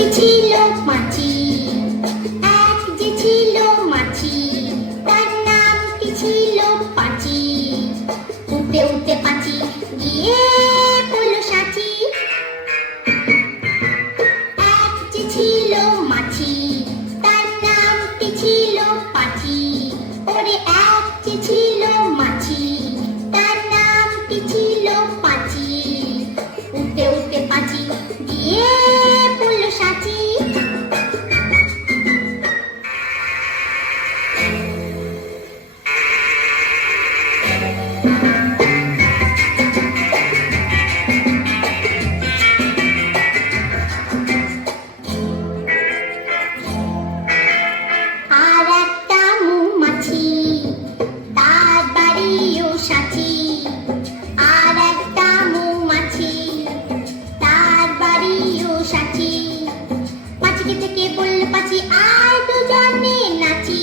নামটি ছিল মাছি, এক যে ছিল মাছি, তার নামটি ছিল পাঁচি। উঠতে উঠতে পাঁচি গিয়ে পড়ল সাঁচি। এক যে ছিল মাছি, তার নামটি ছিল পাঁচি। ওরে এক যে ছিল মাছি, তার নামটি ছিল পাঁচি। উঠতে উঠতে পাঁচি গিয়ে পড়ল সাঁচি। আর একটা মৌমাছি, তার বাড়িও সাঁচি। আর একটা মৌমাছি, তার বাড়িও সাঁচি। পাঁচিকে থেকে বলল পাঁচি আয় দুজনে নাচি।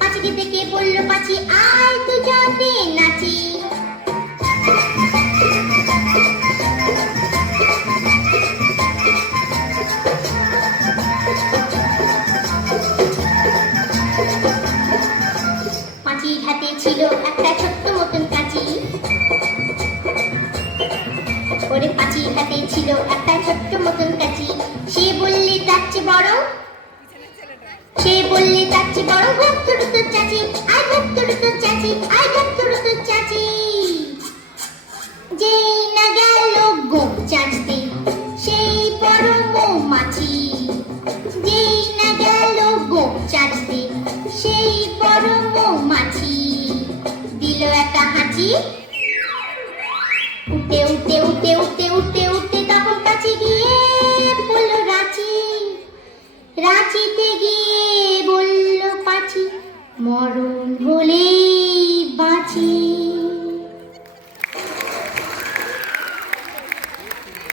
পাঁচিকে থেকে বলল পাঁচি আয় দুজনে নাচি। পাঁচির হাতে ছিল একটা ছোট্ট মতন কাঁচি। ওরে পাঁচির হাতে ছিল একটা ছোট্ট মতন কাঁচি। সে বললে তার চেয়ে বড়, সে বললে তার চেয়ে বড় ভক্তর তোর চাচি। আয় ভক্তর তোর চাচি, আয় ভক্তর তোর চাচি। যেই না গেল গোপ চাচতে, সেই বড় মৌমাছি। যেই না গেল গোপ চাচতে, সেই বড় মৌমাছি। দিল একটা হাঁচি। উঠতে উঠতে উঠতে উঠতে উঠতে উঠতে তখন কাছে গিয়ে বলল রাঁচি। রাঁচিতে গিয়ে বলল পাঁচি মরণ হলে